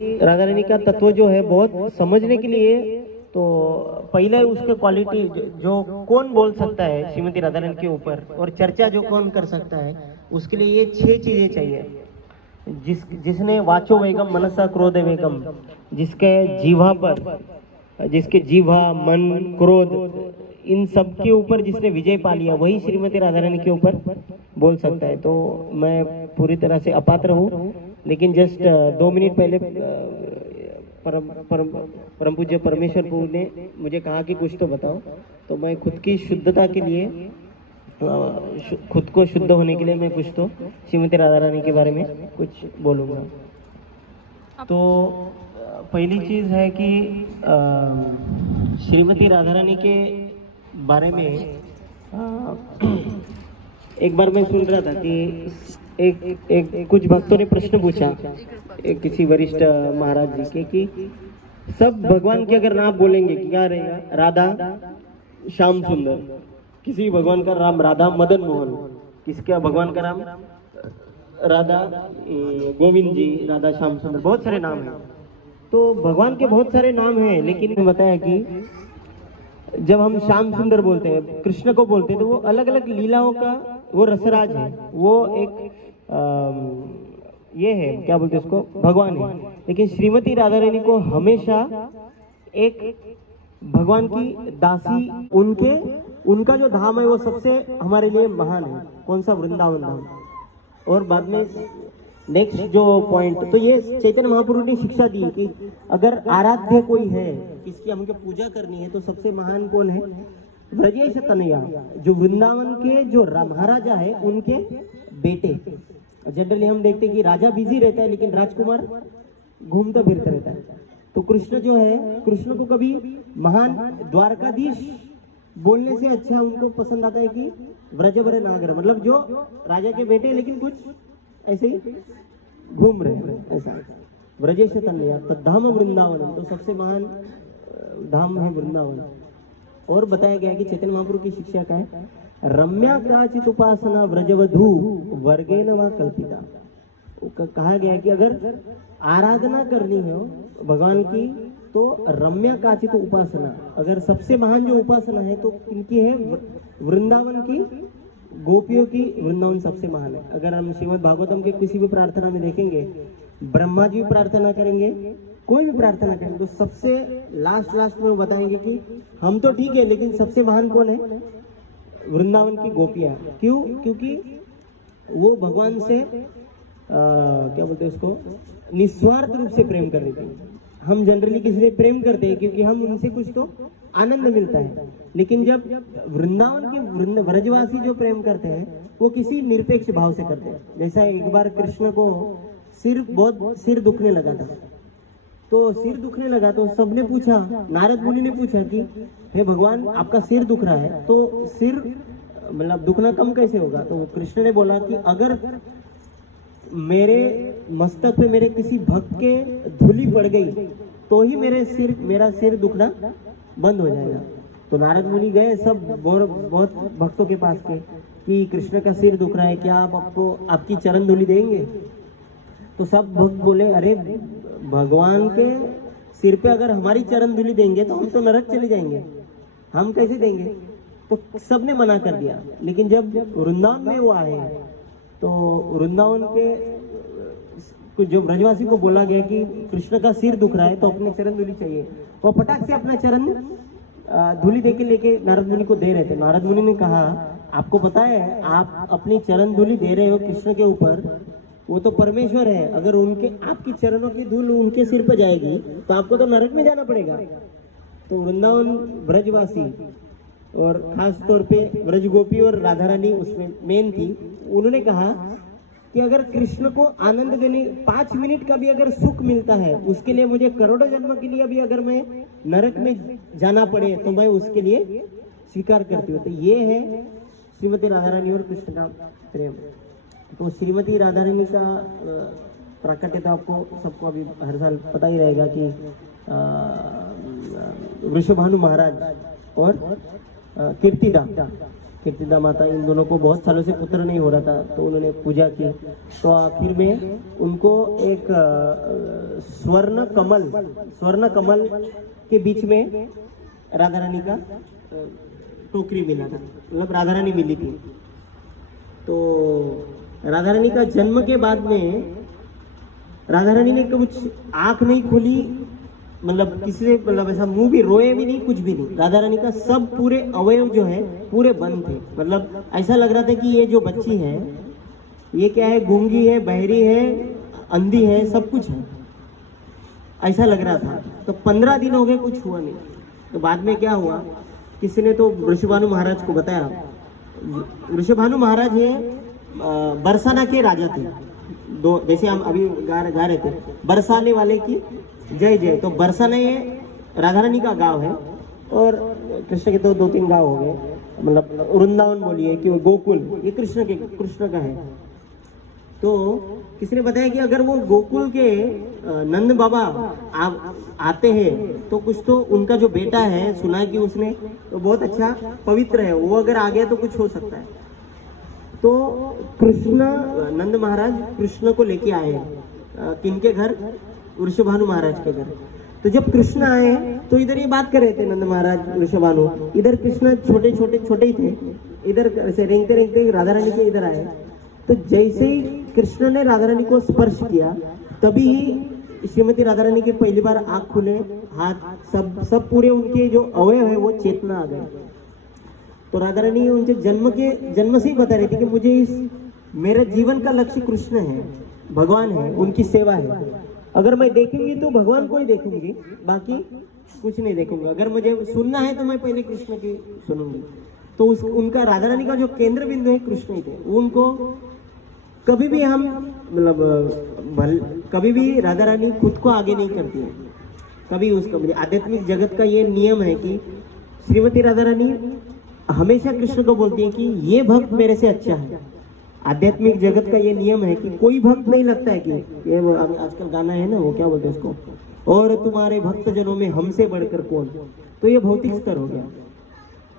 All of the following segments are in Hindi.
राधा रानी का तत्व जो है बहुत समझने के लिए तो पहले उसके क्वालिटी जो कौन बोल सकता है श्रीमती राधा रानी के ऊपर और चर्चा जो कौन कर सकता है उसके लिए ये 6 चीजें चाहिए। जिसने वाचो वेगम मनसा क्रोध वेगम, जिसके जीवा पर, जिसके जीवा मन क्रोध इन सब के ऊपर जिसने विजय पा लिया वही श्रीमती राधा रानी के ऊपर बोल सकता है। तो मैं पूरी तरह से अपात्र हूँ, लेकिन जस्ट 2 मिनट पहले परम पूज्य परमेश्वर प्रभु ने मुझे कहा कि कुछ तो बताओ, तो मैं खुद की शुद्धता के लिए, खुद को शुद्ध होने के लिए मैं कुछ तो श्रीमती राधा रानी के बारे में कुछ बोलूँगा। तो पहली चीज़ है कि श्रीमती राधा रानी के बारे में एक बार मैं सुन रहा था कि एक कुछ भक्तों ने प्रश्न पूछा किसी वरिष्ठ महाराज जी के कि सब भगवान के अगर नाम बोलेंगे कि क्या रहेगा, राधा श्याम सुंदर, किसी भगवान का नाम राधा मदन मोहन, किसका भगवान का नाम राधा गोविंद जी, राधा श्याम सुंदर, बहुत सारे नाम हैं। तो भगवान के बहुत सारे नाम हैं, लेकिन बताया कि जब हम श्याम सुंदर बोलते हैं, कृष्ण को बोलते हैं, तो वो अलग अलग लीलाओं का वो रसराज है, वो एक ये है, क्या बोलते हैं उसको, भगवान है। लेकिन श्रीमती राधा रानी को हमेशा एक भगवान की दासी, उनका जो धाम है वो सबसे हमारे लिए महान है। कौन सा? वृंदावन धाम। और बाद में नेक्स्ट जो पॉइंट, तो ये चैतन्य महाप्रभु ने शिक्षा दी कि अगर आराध्य कोई है, इसकी हमको पूजा करनी है, तो सबसे महान कौन है? ब्रजेश तनया, जो वृंदावन के जो महाराजा है उनके बेटे। जनरली हम देखते हैं कि राजा बिजी रहता है लेकिन राजकुमार घूमता फिरता रहता है। तो कृष्ण जो है, कृष्ण को कभी महान द्वारकाधीश बोलने से अच्छा उनको पसंद आता है कि व्रजवर नागर, मतलब जो राजा के बेटे लेकिन कुछ ऐसे ही घूम रहे हैं, ऐसा। व्रजेश तनया तद्धाम वृंदावन, तो सबसे महान धाम है वृंदावन। और बताया गया कि चैतन्य महाप्रभु की शिक्षा का है, रम्या काचित उपासना व्रजवधू वर्गेन व कल्पिता। कहा गया है कि अगर आराधना करनी हो भगवान की तो रम्या काचित उपासना, अगर सबसे महान जो उपासना है तो इनकी है वृंदावन की गोपियों की। वृंदावन सबसे महान है। अगर हम श्रीमद् भागवतम के किसी भी प्रार्थना में देखेंगे, ब्रह्मा जी प्रार्थना करेंगे, कोई भी प्रार्थना करेंगे, तो सबसे लास्ट में बताएंगे कि हम तो ठीक है लेकिन सबसे महान कौन है? वृंदावन की गोपियां। क्यों? क्योंकि वो भगवान से क्या बोलते हैं उसको, निस्वार्थ रूप से प्रेम कर रही थी। हम जनरली किसी से प्रेम करते हैं क्योंकि हम उनसे कुछ तो आनंद मिलता है, लेकिन जब वृंदावन के व्रजवासी जो प्रेम करते हैं वो किसी निरपेक्ष भाव से करते हैं। जैसा एक बार कृष्ण को बहुत सिर दुखने लगा था, तो सिर दुखने लगा तो सबने पूछा, नारद मुनि ने पूछा कि हे भगवान आपका सिर दुख रहा है तो सिर मतलब दुखना कम कैसे होगा? तो कृष्ण ने बोला कि अगर मेरे मस्तक पे मेरे किसी भक्त के धूली पड़ गई तो ही मेरा सिर दुखना बंद हो जाएगा। तो नारद मुनि गए सब बहुत भक्तों के पास के कि कृष्ण का सिर दुख रहा है, क्या आप आपकी चरण धूली देंगे? तो सब भक्त बोले, अरे भगवान के सिर पे अगर हमारी चरण धूली देंगे तो हम तो नरक चले जाएंगे, हम कैसे देंगे? तो सबने मना कर दिया। लेकिन जब वृंदावन में वो आए तो वृंदावन के जो ब्रजवासी को बोला गया कि कृष्ण का सिर दुख रहा है तो अपने चरण धूली चाहिए, वो फटाक से अपना चरण धूली देके लेके नारद मुनि को दे रहे थे। नारद मुनि ने कहा, आपको पता है आप अपनी चरण धूली दे रहे हो कृष्ण के ऊपर, वो तो परमेश्वर है, अगर उनके आपकी चरणों की धूल उनके सिर पर जाएगी तो आपको तो नरक में जाना पड़ेगा। तो वृंदावन ब्रजवासी और खास तौर पे ब्रज गोपी और राधा रानी उसमें मेन थी, उन्होंने कहा कि अगर कृष्ण को आनंद देने 5 मिनट का भी अगर सुख मिलता है उसके लिए मुझे करोड़ों जन्म के लिए भी अगर मैं नरक में जाना पड़े तो मैं उसके लिए स्वीकार करती हूँ। तो ये है श्रीमती राधा रानी और कृष्ण का प्रेम। तो श्रीमती राधा रानी का प्राकट्य तो आपको सबको अभी हर साल पता ही रहेगा कि वृषभानु महाराज और कीर्तिदा, कीर्तिदा माता, इन दोनों को बहुत सालों से पुत्र नहीं हो रहा था, तो उन्होंने पूजा की, तो आखिर में उनको एक स्वर्ण कमल के बीच में राधा रानी का टोकरी मिला था, मतलब राधा रानी मिली थी। तो राधा रानी का जन्म के बाद में राधा रानी ने कुछ आंख नहीं खोली, मतलब किसी से, मतलब ऐसा मुंह भी रोए भी नहीं, कुछ भी नहीं। राधा रानी का सब पूरे अवयव जो है पूरे बंद थे, मतलब ऐसा लग रहा था कि ये जो बच्ची है ये क्या है, गूंगी है, बहरी है, अंधी है, सब कुछ है, ऐसा लग रहा था। तो 15 दिन हो गए, कुछ हुआ नहीं। तो बाद में क्या हुआ, किसी ने तो वृषभानु महाराज को बताया। वृषभानु महाराज है बरसाना के राजा थे, दो, जैसे हम अभी गा रहे थे, बरसाने वाले की जय जय। तो बरसाना ये राधा रानी का गांव है, और कृष्ण के तो 2-3 गांव हो गए, मतलब वृंदावन बोलिए कि गोकुल, ये कृष्ण का है। तो किसी ने बताया कि अगर वो गोकुल के नंद बाबा आते हैं तो कुछ तो उनका जो बेटा है, सुना है कि उसने तो बहुत अच्छा पवित्र है, वो अगर आ गया तो कुछ हो सकता है। तो कृष्ण, नंद महाराज कृष्ण को लेके आए किनके घर, वृषभानु महाराज के घर। तो जब कृष्ण आए तो इधर ये बात कर रहे थे, नंद महाराज वृषभानु, इधर कृष्ण छोटे ही थे, इधर ऐसे रेंगते रेंगते राधा रानी के इधर आए। तो जैसे ही कृष्ण ने राधा रानी को स्पर्श किया, तभी ही श्रीमती राधा रानी के पहली बार आंख खुले, हाथ सब पूरे उनके जो अवयव है वो चेतना आ गए। तो राधा रानी उनके जन्म से ही बता रही थी कि मुझे मेरे जीवन का लक्ष्य कृष्ण है, भगवान है, उनकी सेवा है। अगर मैं देखूंगी तो भगवान को ही देखूंगी, बाकी कुछ नहीं देखूंगा। अगर मुझे सुनना है तो मैं पहले कृष्ण की सुनूंगी। तो उनका, राधा रानी का जो केंद्र बिंदु है कृष्ण ही थे। उनको कभी भी हम, मतलब कभी भी राधा रानी खुद को आगे नहीं करती है, कभी उसका, मुझे आध्यात्मिक जगत का ये नियम है कि श्रीमती राधा रानी हमेशा कृष्ण को बोलती है कि ये भक्त मेरे से अच्छा है। आध्यात्मिक जगत का ये नियम है कि कोई भक्त नहीं लगता है कि ये आजकल गाना है ना, वो क्या बोलते हैं उसको, और तुम्हारे भक्त जनों में हमसे बढ़कर कौन। तो ये भौतिक स्तर हो गया।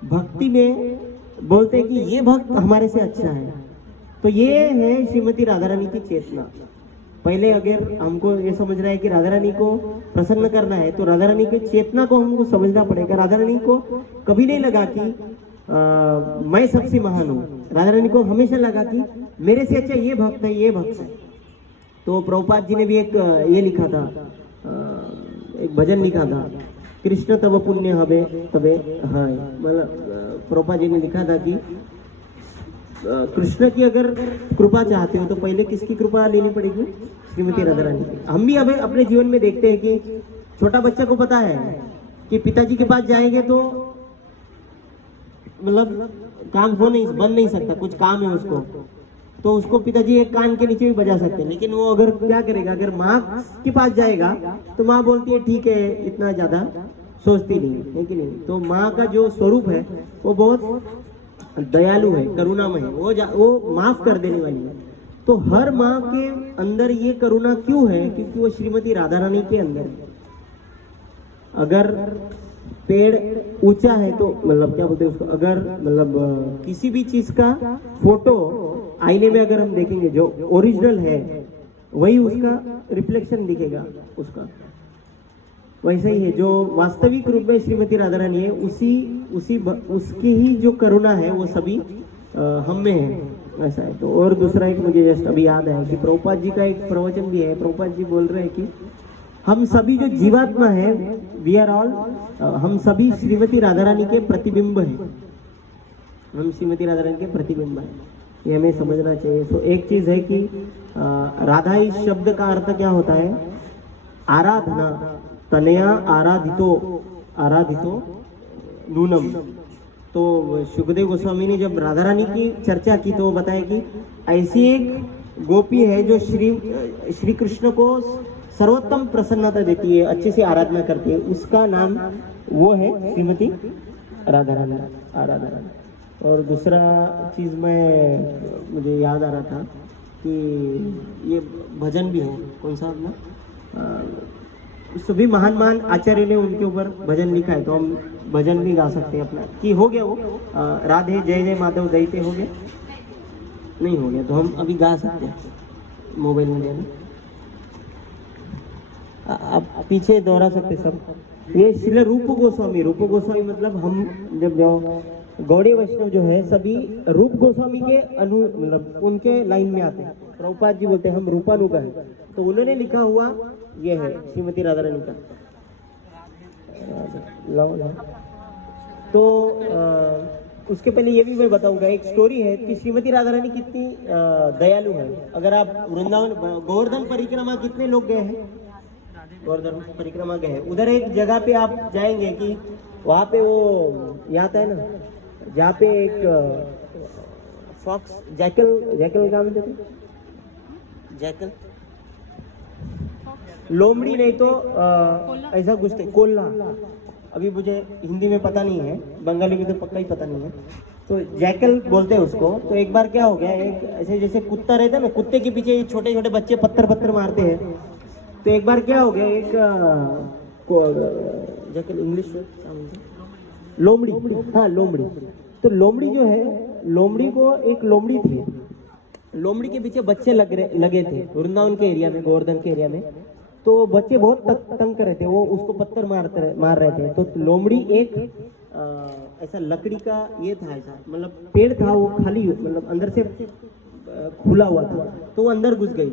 भक्ति में बोलते हैं कि ये भक्त हमारे से अच्छा है। तो ये है श्रीमती राधा रानी की चेतना। पहले अगर हमको ये समझ रहा है कि राधा रानी को प्रसन्न करना है, तो राधा रानी की चेतना को हमको समझना पड़ेगा। राधा रानी को कभी नहीं लगा कि मैं सबसे महान हूँ। राधा रानी को हमेशा लगा कि मेरे से अच्छा ये भक्त है, ये भक्त है। तो प्रभुपाद जी ने भी एक ये लिखा था, एक भजन लिखा था, कृष्ण तब पुण्य हवे तबे हाय। मतलब प्रभुपाद जी ने लिखा था कि कृष्ण की अगर कृपा चाहते हो तो पहले किसकी कृपा लेनी पड़ेगी, श्रीमती राधा रानी की। हम भी अभी अपने जीवन में देखते हैं कि छोटा बच्चा को पता है कि पिताजी के पास जाएंगे तो मतलब काम बन नहीं सकता, कुछ काम है उसको, तो उसको पिताजी एक कान के नीचे भी बजा सकते हैं। लेकिन वो अगर क्या करेगा, अगर माँ के पास जाएगा तो माँ बोलती है ठीक है, इतना ज्यादा सोचती नहीं है कि नहीं। तो माँ का जो स्वरूप है वो बहुत दयालु है, करुणामय है, वो माफ कर देने वाली है। तो हर माँ के अंदर ये करुणा क्यों है, क्योंकि वो श्रीमती राधा रानी के अंदर है। अगर पेड़ ऊंचा है तो मतलब क्या बोलते हैं उसको, अगर मतलब किसी भी चीज का फोटो आईने में अगर हम देखेंगे, जो ओरिजिनल है वही उसका रिफ्लेक्शन दिखेगा उसका। वैसे ही है जो वास्तविक रूप में श्रीमती राधा रानी है, उसकी ही जो करुणा है वो सभी हम में है, ऐसा है। तो और दूसरा एक मुझे जस्ट अभी याद है कि प्रभुपाद जी का एक प्रवचन भी है। प्रभुपाद जी बोल रहे हैं कि हम सभी जो जीवात्मा है, वी आर ऑल, हम सभी श्रीमती राधा रानी के प्रतिबिंब हैं। हम श्रीमती राधा रानी के प्रतिबिंब हैं, ये हमें समझना चाहिए। तो एक चीज है कि राधा इस शब्द का अर्थ क्या होता है, आराधना, तनया आराधितो नूनम। तो सुखदेव गोस्वामी ने जब राधा रानी की चर्चा की तो बताया कि ऐसी एक गोपी है जो श्री कृष्ण को सर्वोत्तम प्रसन्नता देती है, अच्छे से आराधना करती है, उसका नाम वो है श्रीमती राधा रानी, आराधना। और दूसरा चीज मुझे याद आ रहा था कि ये भजन भी है, कौन सा अपना सभी महान महान आचार्य ने उनके ऊपर भजन लिखा है, तो हम भजन भी गा सकते हैं अपना। कि हो गया वो राधे जय जय माधव दैते हो गया, नहीं हो गया तो हम अभी गा सकते हैं मोबाइल में देना। आप पीछे दोहरा सकते सब। ये श्रील रूप गोस्वामी मतलब हम जब जो गौड़ीय वैष्णव जो है सभी रूप गोस्वामी के मतलब उनके लाइन में आते हैं। प्रभुपाद जी बोलते हैं हम रूपानुगा है, तो उन्होंने लिखा हुआ ये है श्रीमती राधा रानी का। तो उसके पहले ये भी मैं बताऊंगा, एक स्टोरी है कि श्रीमती राधा रानी कितनी दयालु है। अगर आप वृंदावन गोवर्धन परिक्रमा कितने लोग गए हैं, गोवर्धन परिक्रमा गए हैं, उधर एक जगह पे आप जाएंगे कि वहाँ पे वो यहाँ आता है ना, जहाँ पे एक फॉक्स जैकल क्या बोलते थे, जैकल लोमड़ी नहीं तो ऐसा कुछ कोल्हा, अभी मुझे हिंदी में पता नहीं है, बंगाली में तो पक्का ही पता नहीं है, तो जैकल बोलते हैं उसको। तो एक बार क्या हो गया, एक ऐसे जैसे कुत्ता रहता है ना, कुत्ते के पीछे छोटे छोटे बच्चे पत्थर मारते हैं, तो एक बार क्या हो गया, एक जैकल इंग्लिश लोमड़ी, हाँ लोमड़ी। तो लोमड़ी जो है, लोमड़ी को एक लोमड़ी थी, लोमड़ी के पीछे बच्चे लगे थे वृंदावन के एरिया में, गोवर्धन के एरिया में। तो बच्चे बहुत तंग कर रहे थे, वो उसको पत्थर मार रहे थे। तो लोमड़ी एक ऐसा लकड़ी का ये था, ऐसा मतलब पेड़ था, वो खाली मतलब अंदर से खुला हुआ था, तो वो अंदर घुस गई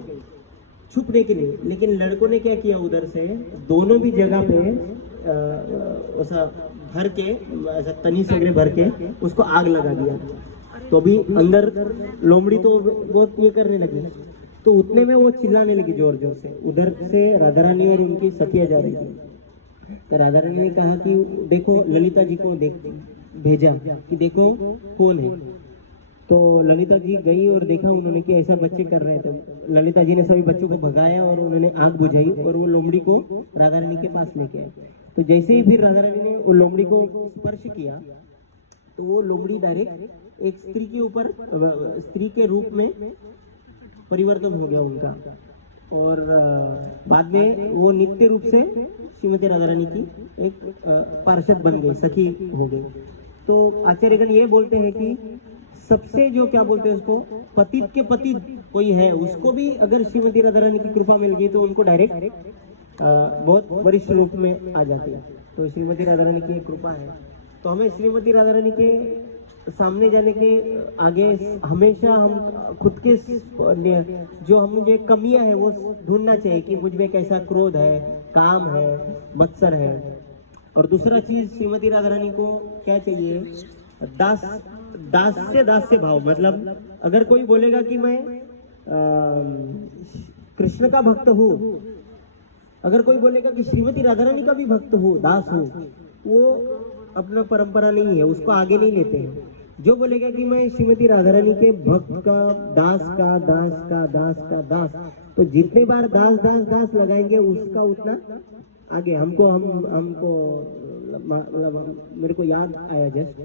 छुपने के लिए। लेकिन लड़कों ने क्या किया, उधर से दोनों भी जगह पे ऐसा भर के, ऐसा तनी से भर के उसको आग लगा दिया। तो अभी अंदर लोमड़ी तो बहुत ये करने लगी, तो उतने में वो चिल्लाने लगी जोर जोर से। उधर से राधा रानी और उनकी सखिया जा रही थी, तो राधा रानी ने कहा कि देखो, ललिता जी को भेजा कि देखो कौन है। तो ललिता जी गई और देखा उन्होंने कि ऐसा बच्चे कर रहे थे। ललिता जी ने सभी बच्चों को भगाया और उन्होंने आग बुझाई और वो लोमड़ी को राधा रानी के पास लेके आए। तो जैसे ही फिर राधा रानी ने वो लोमड़ी को स्पर्श किया, तो वो लोमड़ी डायरेक्ट एक स्त्री के ऊपर, स्त्री के रूप में परिवर्तन हो गया उनका, और बाद में वो नित्य रूप से श्रीमती राधा रानी की एक पार्षद बन गई, सखी हो गई। तो आचार्यगण ये बोलते हैं कि सबसे जो क्या बोलते हैं उसको, पतित के पतित कोई है, उसको भी अगर श्रीमती राधा रानी की कृपा मिल गई तो उनको डायरेक्ट बहुत वरिष्ठ रूप में आ जाती है। तो श्रीमती राधा रानी की कृपा है। तो हमें श्रीमती राधा रानी के सामने जाने के आगे हमेशा हम खुद के जो हम ये कमियां है वो ढूंढना चाहिए कि मुझ में कैसा क्रोध है, काम है, मत्सर है। और दूसरा चीज श्रीमती राधा रानी को क्या चाहिए, दास्य भाव। मतलब अगर कोई बोलेगा कि मैं कृष्ण का भक्त हूँ, अगर कोई बोलेगा कि श्रीमती राधा रानी का भी भक्त हूँ, दास हूँ, वो अपना परंपरा नहीं है, उसको आगे नहीं लेते हैं। जो बोलेगा कि मैं श्रीमती राधा रानी के भक्त का, दास, तो जितने बार दास लगाएंगे उसका उतना आगे। हमको मेरे को याद आया जस्ट,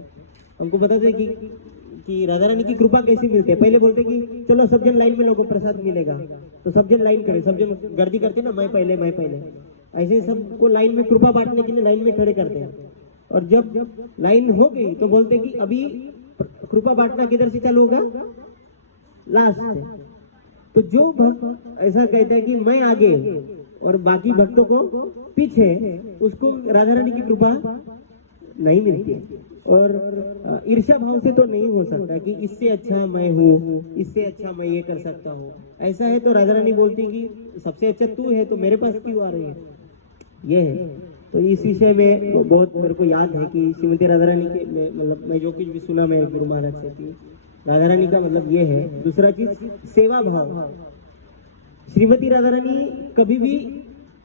हमको बताते कि राधा रानी की कृपा कैसी मिलती है। पहले बोलते कि चलो सब जन लाइन में लोगों को प्रसाद मिलेगा, तो सब जन लाइन करे, सब जन गर्दी करते ना, मैं पहले ऐसे सबको लाइन में कृपा बांटने के लिए लाइन में खड़े करते हैं। और जब लाइन हो गई तो बोलते कि अभी कृपा बांटना किधर से चालू होगा, लास्ट से। तो जो भक्त ऐसा कहता है कि मैं आगे और बाकी भक्तों को पीछे, उसको राधा रानी की कृपा नहीं मिलती है। और ईर्ष्या भाव से तो नहीं हो सकता कि इससे अच्छा मैं हूँ, इससे अच्छा मैं ये कर सकता हूँ। ऐसा है तो राधा रानी बोलती कि सबसे अच्छा तू है, तो मेरे पास क्यों आ रही है, ये है। तो इस विषय में बहुत मेरे को याद है कि श्रीमती राधा रानी के मतलब मैं जो कुछ भी सुना मैं गुरु महाराज से कि राधा रानी का मतलब ये है। दूसरा चीज सेवा भाव। श्रीमती राधा रानी कभी भी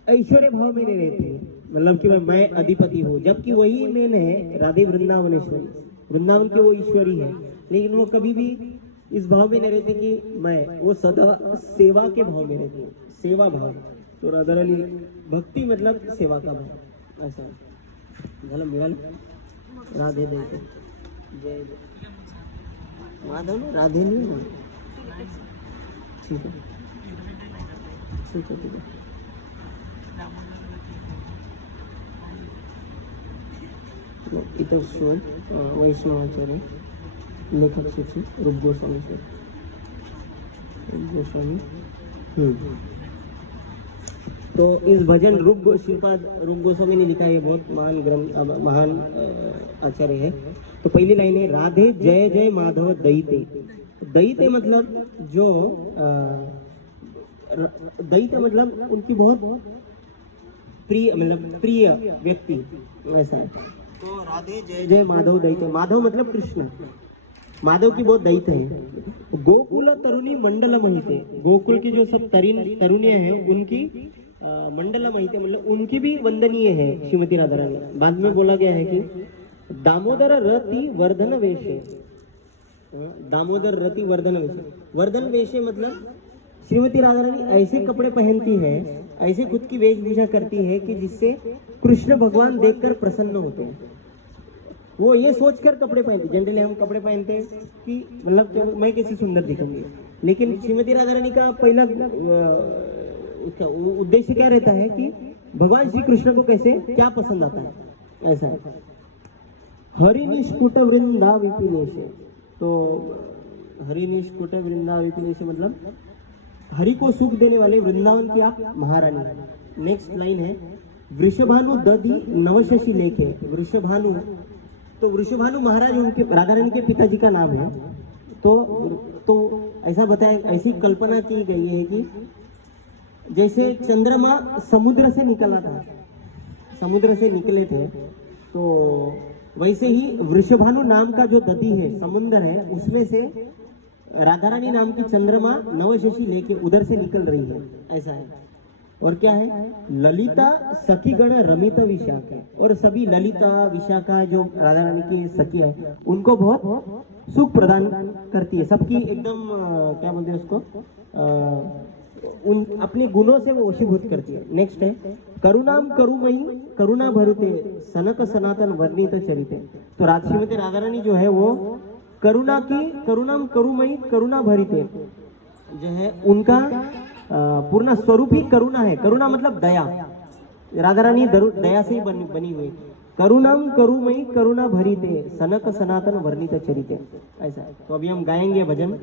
ऐश्वर्य भाव में नहीं रहती, मतलब कि मैं अधिपति हूँ, जबकि वही मेन है राधे वृंदावनेश्वरी, वृंदावन के वो ईश्वरी है। लेकिन वो कभी भी इस भाव में नहीं रहते कि मैं, वो सदा सेवा के भाव में रहते, सेवा भाव। तो राधा रानी भक्ति मतलब सेवा का भाव, ऐसा झालं मिळालं। राधे देते जय माधव ना, राधे नहीं ना, ठीक है ठीक है ठीक है। इतर शोध वैष्णवाचार्य लेखक सूची रूप गोस्वामी से रूप गोस्वामी। तो इस भजन श्रीपाद रूप गोस्वामी ने लिखा है, बहुत महान ग्रंथ महान आचार्य है। तो पहली लाइन है, राधे जय जय माधव दयिते। दयिते मतलब जो दयिते मतलब उनकी बहुत प्रिय मतलब प्रिय व्यक्ति वैसा है। तो राधे जय जय माधव दयिते, माधव मतलब कृष्ण, माधव की बहुत दयित है। गोकुल तरुणी मंडल महिते, गोकुल की जो सब तरुणियां हैं उनकी मंडल महिते मतलब उनकी भी वंदनीय है श्रीमती राधा रानी। बाद में बोला गया है कि दामोदर रति वर्धन वेशे, दामोदर रति वर्धन वेशे, वर्धन वेशे मतलब श्रीमती राधा रानी ऐसे कपड़े पहनती है, ऐसे खुद की वेशभूषा करती है कि जिससे कृष्ण भगवान देखकर प्रसन्न होते हैं। वो ये सोचकर कपड़े पहनते, जनरली हम कपड़े पहनते हैं कि मतलब मैं कैसी सुंदर दिखूंगी, लेकिन श्रीमती राधा रानी का पहला उसका उद्देश्य क्या रहता है कि भगवान श्री कृष्ण को कैसे क्या पसंद आता है, ऐसा है। हरिनिष्कुट वृंदा विपिनेशे, तो हरिनिष्कुट वृंदा विपिनेशे मतलब हरि को सुख देने वाले वृंदावन की आप महारानी। नेक्स्ट लाइन है, वृषभानु दधि नवशशि लेखे। वृषभानु, तो वृषभानु महाराज उनके राधा रानी के पिताजी का नाम है। तो ऐसा बताया, ऐसी कल्पना की गई है कि जैसे चंद्रमा समुद्र से निकला था, समुद्र से निकले थे, तो वैसे ही वृषभानु नाम का जो दधि है, समुद्र है, उसमें से राधा रानी नाम की चंद्रमा नवशशि लेके उधर से निकल रही है, ऐसा है। और क्या है, ललिता सखी गण रमित विशाखा, और सभी ललिता विशाखा जो राधा रानी की सखी है उनको बहुत सुख प्रदान करती है, सबकी एकदम क्या बोलते हैं उसको, उन अपने गुणों से वो वशीभूत करती है। नेक्स्ट है, करुणाम करुमयी करुणा भरते सनक सनातन वर्णित चरिते। तो श्रीमती राधा रानी जो है वो करुणा की, करुणाम करुमयी करुणा भरिते जो है उनका पूर्ण स्वरूप ही करुणा है। करुणा मतलब दया, राधा रानी दया से ही बनी हुई। करुणाम करुमयी करुणा भरिते सनक सनातन वर्णित चरिते, ऐसा। तो अभी हम गाएंगे भजन।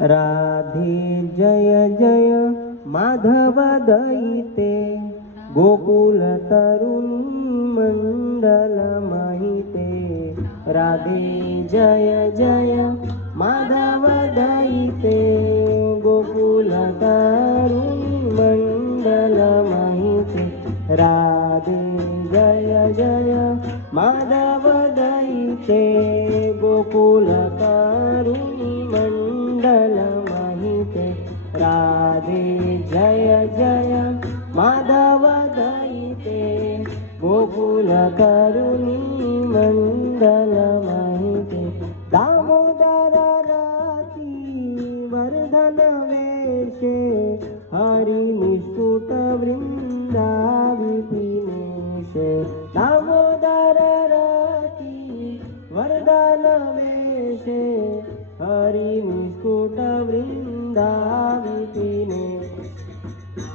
राधे जय जय माधव दयिते, गोकुल तरुण मंडल महिते। राधे जय जय माधव दयिते, गोकुल तरुण मंडल महिते। राधे जय जय माधव दयिते, गोकुल तरुण मंडल महिते। राधे जय जय माधव दयिते, गोकुल तरुणी मंडल महिते। दामोदर रति वर्धन वेशे, हरि निष्कुट वृंदा विपिनेशे। दामोदर रति वर्धन वेशे, हरि निष्कुट वृंदा विपिनेशे।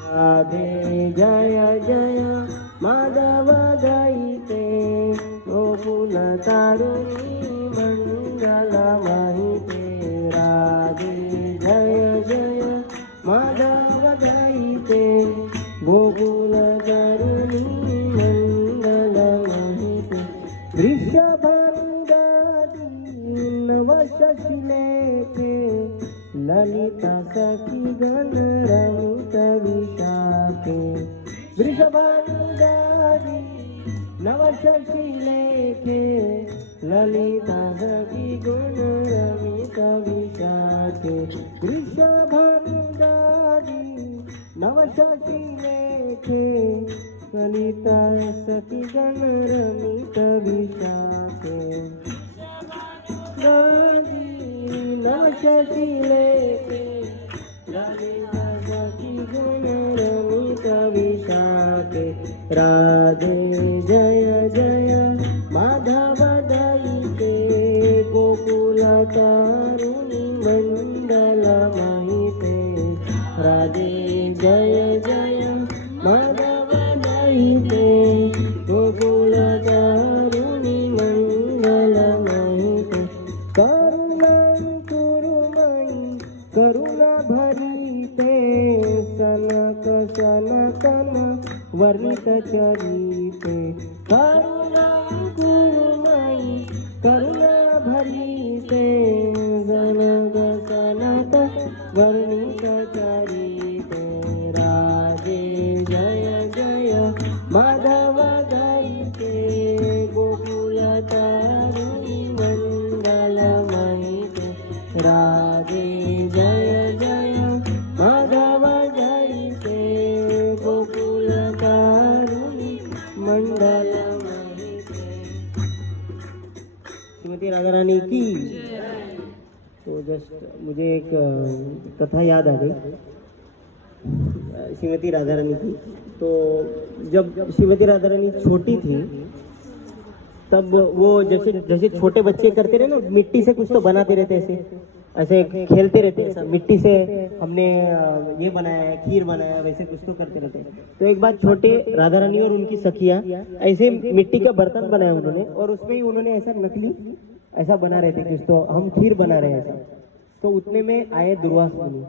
राधे जय जय माधव दयिते, गोकुल तरुणी मंडल महिते। राधे जय जय माधव दयिते, गोकुल तरुणी मंडल महिते। वृषभानुदादि नवशशि लेखे, ललिता सखी गण रमित विशाखे। वृषभानुदादि नवशशि लेखे, ललिता सखी गण रमित विशाखे। वृषभानुदादि नवशशि लेखे, ललिता सखी गण रमित विशाखे। नवशशि लेखे, ललिता सखी गण रमित विशाखे। राधे जय जय माधव दयिते, गोकुल तरुणी मंडल महिते। राधे जय जय माधव दयिते, गोकुल वर्णित चरिते करुणा कुरुमाई करुणा भरिते जनक सनत वर्णित चरिते राधे जय जय माधव गायिते गोकुल तारुणी मंगलमयिते राधे जय जय माधव गायिते गोकुल तारुणी मंगलमयिते। श्रीमती राधा रानी की। तो जस्ट मुझे एक कथा याद आ गई श्रीमती राधा रानी की। तो जब श्रीमती राधा रानी छोटी थी तब वो जैसे जैसे छोटे बच्चे करते रहे ना, मिट्टी से कुछ तो बनाते रहते, ऐसे खेलते रहते, ऐसा मिट्टी से हमने ये बनाया है, खीर बनाया, वैसे कुछ तो करते रहते। तो एक बार छोटे राधा रानी और उनकी सखियां ऐसे मिट्टी का बर्तन बनाया उन्होंने, और उसमें ही उन्होंने ऐसा नकली ऐसा बना रहे थे कुछ तो, हम खीर बना रहे हैं ऐसा। तो उतने में आए दुर्वास मुनि।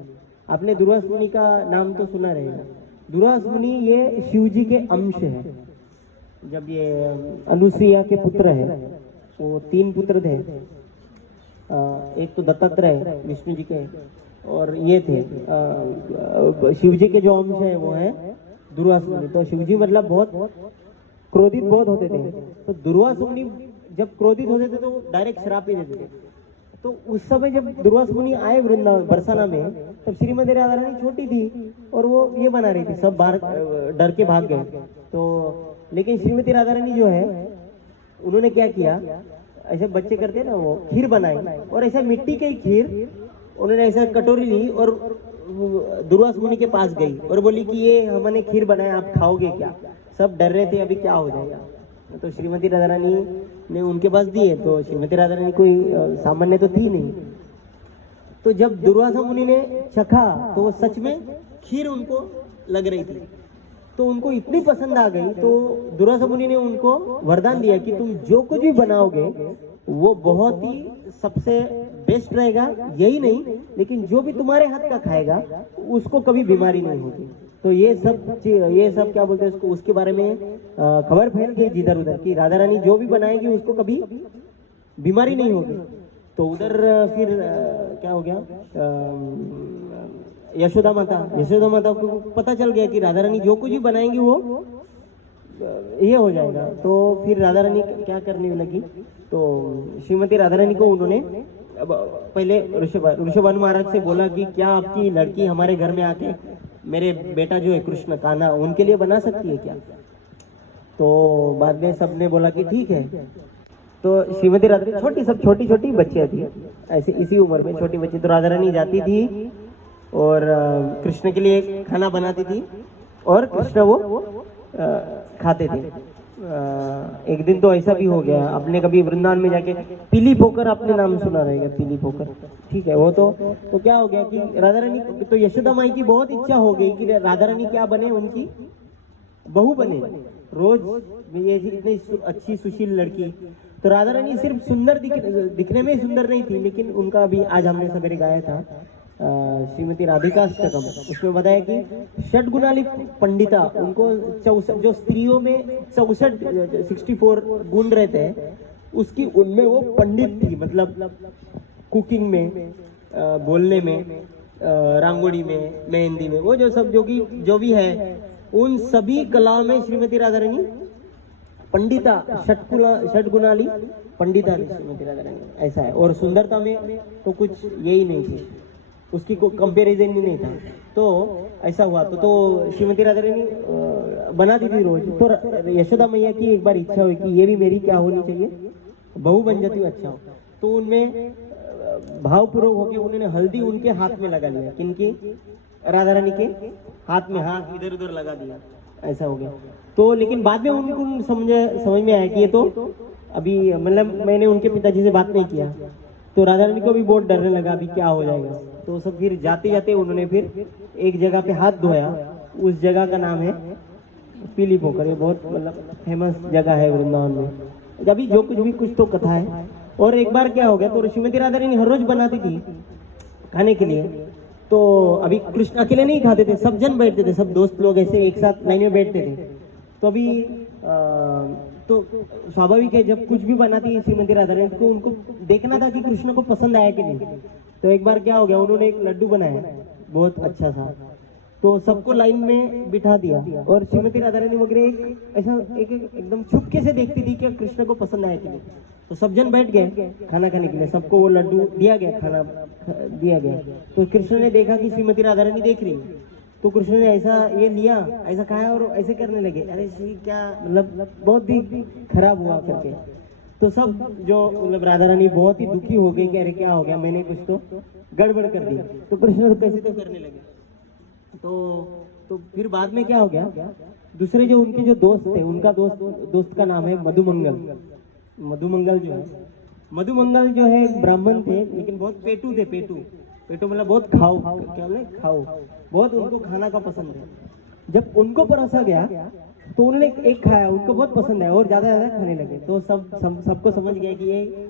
आपने दुर्वास मुनि का नाम तो सुना रहेगा। दुर्वास मुनि ये शिव जी के अंश है। जब ये अनुसुईया के पुत्र है, वो 3 पुत्र थे, एक तो दत्तात्रेय विष्णु जी के, और ये थे शिव जी के जो अंश है वो है दुर्वास मुनि। तो शिव जी मतलब बहुत क्रोधित बहुत होते थे। तो दुर्वास मुनि जब क्रोधित होते थे तो डायरेक्ट श्राप ही देते थे। तो उस समय जब दुर्वास मुनि आए वृंदावन बरसाना में, तब श्रीमती राधा रानी छोटी थी और वो ये बना रही थी, सब बाहर डर के भाग गए। तो लेकिन श्रीमती राधा रानी जो है उन्होंने क्या किया, ऐसे बच्चे करते हैं ना, वो खीर बनाई, और ऐसा मिट्टी की खीर उन्होंने ऐसा कटोरी ली और दुर्वास मुनि के पास गई और बोली कि ये हमने खीर बनाया, आप खाओगे क्या? सब डर रहे थे अभी क्या हो जाएगा। तो श्रीमती राधा रानी ने उनके पास दिए। तो श्रीमती राधा रानी कोई सामान्य तो थी नहीं। तो जब दुर्वासा मुनि ने चखा तो वो सच में खीर उनको लग रही थी। तो उनको इतनी पसंद आ गई, तो दुर्वासा मुनि ने उनको वरदान दिया कि तुम जो कुछ भी बनाओगे वो बहुत ही सबसे बेस्ट रहेगा, यही नहीं लेकिन जो भी तुम्हारे हाथ का खाएगा उसको कभी बीमारी नहीं होगी। तो ये सब क्या बोलते हैं उसको, उसके बारे में खबर फैल गई जिधर उधर कि राधा रानी जो भी बनाएगी उसको कभी बीमारी नहीं होगी। तो उधर फिर क्या हो गया, यशोदा माता को पता चल गया कि राधा रानी जो कुछ भी बनाएंगी वो ये हो जाएगा। तो फिर राधा रानी क्या करने लगी, तो श्रीमती राधा रानी को उन्होंने पहले ऋषभानु महाराज से बोला कि क्या आपकी लड़की हमारे घर में आके मेरे बेटा जो है कृष्ण कान्हा उनके लिए बना सकती है क्या? तो बाद में सबने बोला कि ठीक है। तो श्रीमती राधा रानी छोटी बच्चियां थी, ऐसे इसी उम्र में छोटी बच्ची। तो राधा रानी जाती थी और कृष्ण के लिए खाना बनाती थी और कृष्ण वो खाते थे। एक दिन तो ऐसा भी हो गया, आपने कभी वृंदावन में जाके पीली पोकर आपने नाम सुना रहेगा, पीली पोकर, ठीक है। वो तो क्या हो गया कि राधा रानी तो यशोदा माई की बहुत इच्छा हो गई कि राधा रानी क्या बने, उनकी बहू बने। रोज ये इतनी अच्छी सुशील लड़की। तो राधा रानी सिर्फ सुंदर दिखने में सुंदर नहीं थी, लेकिन उनका अभी आज हमने सवेरे गाया था श्रीमती राधिकाष्टकम, उसमें बताया कि षटगुणाली पंडिता, उनको 64 जो स्त्रियों में 64 गुण रहते हैं, उसकी उनमें वो पंडित थी। मतलब कुकिंग में, बोलने में, रंगोली में, मेहंदी में, वो जो भी है उन सभी कलाओं में श्रीमती राधा रानी पंडिता, षटगुणाली पंडिता थी श्रीमती राधा रानी, ऐसा है। और सुंदरता में तो कुछ यही नहीं थी, उसकी कोई कंपेरिजन ही नहीं था। तो ऐसा हुआ तो श्रीमती राधा रानी बनाती थी रोज। तो यशोदा मैया की एक बार इच्छा हुई कि ये भी मेरी क्या होनी चाहिए, बहू बन जाती हो, अच्छा हो। तो उनमें भावपूर्वक होकर उन्होंने हल्दी उनके हाथ में लगा लिया, किनकी, राधा रानी के हाथ में, हाथ इधर उधर लगा दिया, ऐसा हो गया। तो लेकिन बाद में उनको समझ में आया कि ये तो अभी मतलब मैंने उनके पिताजी से बात नहीं किया। तो राधा रानी को भी बहुत डरने लगा अभी क्या हो जाएगा। तो सब फिर जाते जाते उन्होंने फिर एक जगह पे हाथ धोया, उस जगह का नाम है पीली पोखर। ये बहुत मतलब फेमस जगह है वृंदावन में। अभी जो कुछ तो कथा है। और एक बार क्या हो गया, तो श्रीमती राधा रानी हर रोज बनाती थी खाने के लिए। तो अभी कृष्ण अकेले नहीं खाते थे, सब जन बैठते थे, सब दोस्त लोग ऐसे एक साथ लाइन में बैठते थे। तो अभी तो स्वाभाविक है जब कुछ भी बनाती है श्रीमती राधा रानी को उनको देखना था कि कृष्ण को पसंद आया कि नहीं। तो एक बार क्या हो गया, उन्होंने एक लड्डू बनाया बहुत अच्छा था, तो सबको लाइन में बिठा दिया और श्रीमती राधा रानी वगैरह एक ऐसा एक एकदम छुपके से देखती थी कि कृष्ण को पसंद आया कि नहीं। तो सब जन बैठ गए खाना खाने के लिए, सबको वो लड्डू दिया गया, खाना दिया गया। तो कृष्ण ने देखा कि श्रीमती राधा रानी देख रही है, तो कृष्ण ने ऐसा ये लिया, ऐसा खाया और ऐसे करने लगे। अरे श्री क्या मतलब बहुत ही खराब हुआ करके। तो सब जो मतलब राधा रानी बहुत ही दुखी हो गई कि अरे क्या हो गया, मैंने कुछ तो गड़बड़ कर दी। तो कृष्ण तो कैसे तो करने लगे। तो फिर बाद में क्या हो गया, दूसरे जो उनके जो दोस्त थे, उनका दोस्त का नाम है मधुमंगल। मधुमंगल जो है ब्राह्मण थे लेकिन बहुत पेटू थे। पेटू मतलब बहुत खाओ, क्या बोले खाओ, बहुत उनको खाना का पसंद है। जब उनको परोसा गया तो उन्होंने एक खाया, उनको बहुत पसंद है और ज्यादा खाने लगे। तो सबको समझ गया कि ये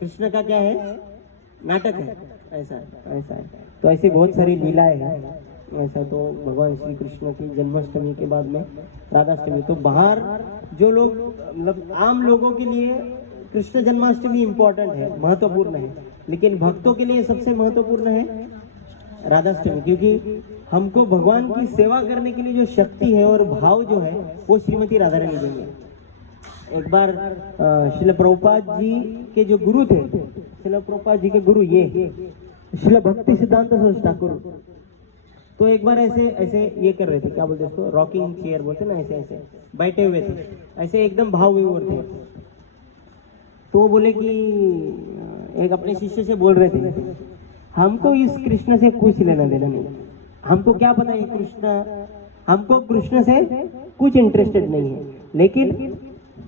कृष्ण का क्या है, नाटक है, ऐसा है। तो ऐसी बहुत सारी लीलाएं हैं ऐसा। तो भगवान श्री कृष्ण की जन्माष्टमी के बाद में राधाष्टमी। तो बाहर जो लोग मतलब आम लोगों के लिए कृष्ण जन्माष्टमी इम्पोर्टेंट है, महत्वपूर्ण है, लेकिन भक्तों के लिए सबसे महत्वपूर्ण है राधाष्टमी, क्योंकि हमको भगवान की सेवा करने के लिए जो शक्ति है और भाव जो है वो श्रीमती राधा रानी देंगे। एक बार श्रील प्रभुपाद जी के जो गुरु थे, श्रील प्रभुपाद जी के गुरु ये श्रील भक्ति सिद्धांत सरस्वती ठाकुर, तो एक बार ऐसे ये कर रहे थे, क्या बोलते उसको, रॉकिंग चेयर बोलते ना, ऐसे बैठे हुए थे, ऐसे एकदम भाव विभोर थे। तो वो बोले कि एक अपने शिष्य से बोल रहे थे, हमको इस कृष्ण से कुछ लेना देना नहीं, हमको क्या पता है कृष्ण, हमको कृष्ण से कुछ इंटरेस्टेड नहीं है, लेकिन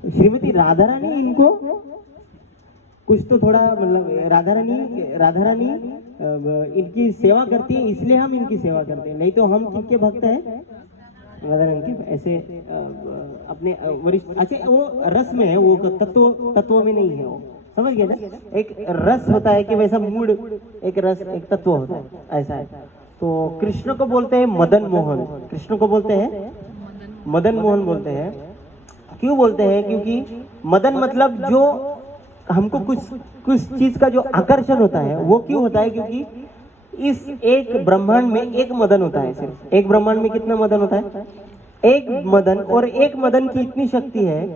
श्रीमती राधा रानी इनको कुछ तो थोड़ा मतलब राधा रानी इनकी सेवा करती है, इसलिए हम इनकी सेवा करते हैं, नहीं तो हम किनके भक्त हैं, राधा रानी के। ऐसे अपने वरिष्ठ, अच्छा वो रस में है, वो तत्व में नहीं है, वो समझ गए ना। एक रस होता है कि वैसा मूड, एक रस एक तत्व होता है, ऐसा है। तो कृष्ण को बोलते हैं मदन मोहन, कृष्ण को बोलते हैं मदन मोहन बोलते हैं। क्यों बोलते हैं, क्योंकि मदन मतलब जो हमको कुछ चीज का जो आकर्षण होता है वो क्यों होता है, क्योंकि इस एक ब्रह्मांड में एक मदन होता है। सिर्फ एक ब्रह्मांड में कितना मदन होता है, एक मदन, और एक मदन की इतनी शक्ति है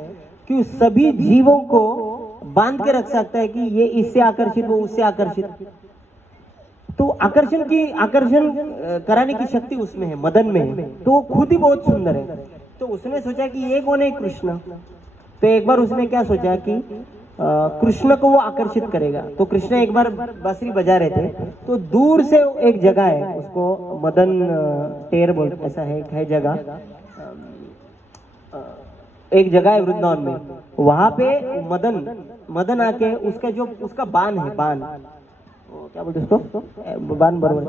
कि सभी जीवों को बांध के रख सकता है कि ये इससे आकर्षित, वो उससे आकर्षित। तो आकर्षण कराने की शक्ति उसमें है, मदन में है। तो वो खुद ही बहुत सुंदर है। तो उसने सोचा कि ये कौन है, कृष्ण। तो एक बार उसने क्या सोचा कि कृष्ण को वो आकर्षित करेगा। तो कृष्ण एक बार बांसुरी बजा रहे थे, तो दूर से एक जगह है, उसको मदन टेर बोलते, ऐसा है जगह, एक जगह है वृंदावन में, वहां पे मदन आके उसका बाण है, क्या बोलते उसको, बाण, बरोबर,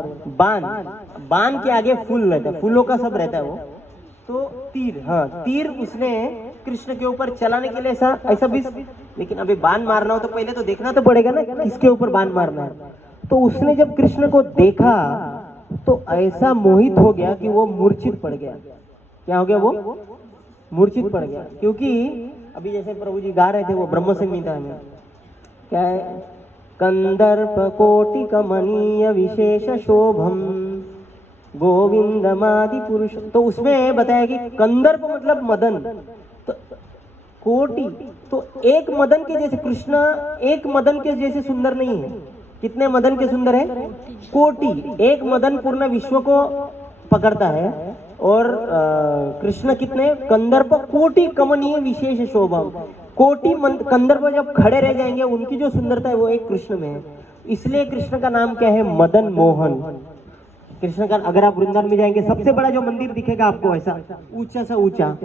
बाण के आगे फूल रहता है, फूलों का सब रहता है वो। तो तीर उसने कृष्ण के ऊपर चलाने के लिए ऐसा भी, लेकिन अभी बाण मारना हो तो पहले तो देखना तो पड़ेगा ना किसके ऊपर बाण मारना है। तो उसने जब कृष्ण को देखा तो ऐसा मोहित हो गया कि वो मूर्छित पड़ गया। क्या हो गया, वो मूर्छित पड़ गया। क्योंकि अभी जैसे प्रभु जी गा रहे थे वो ब्रह्म संहिता में, क्या है, कंदर्प कोटि कमनीय विशेष शोभम गोविंदमादि पुरुष। तो उसमें बताया कि कंदर्प मतलब मदन, तो कोटि, तो एक मदन के जैसे कृष्ण एक मदन के जैसे सुंदर नहीं है। कितने मदन के सुंदर है, कोटि, एक मदन पूर्ण विश्व को पकड़ता है। और कृष्ण कितने, कंदर्प कोटि कमनीय विशेष शोभा, कोटि कंदर्प जब खड़े रह जाएंगे उनकी जो सुंदरता है वो एक कृष्ण में है। इसलिए कृष्ण का नाम क्या है, मदन मोहन। कृष्ण का अगर आप वृंदावन में जाएंगे सबसे बड़ा जो मंदिर दिखेगा आपको, ऐसा ऊंचा सा ऊंचा,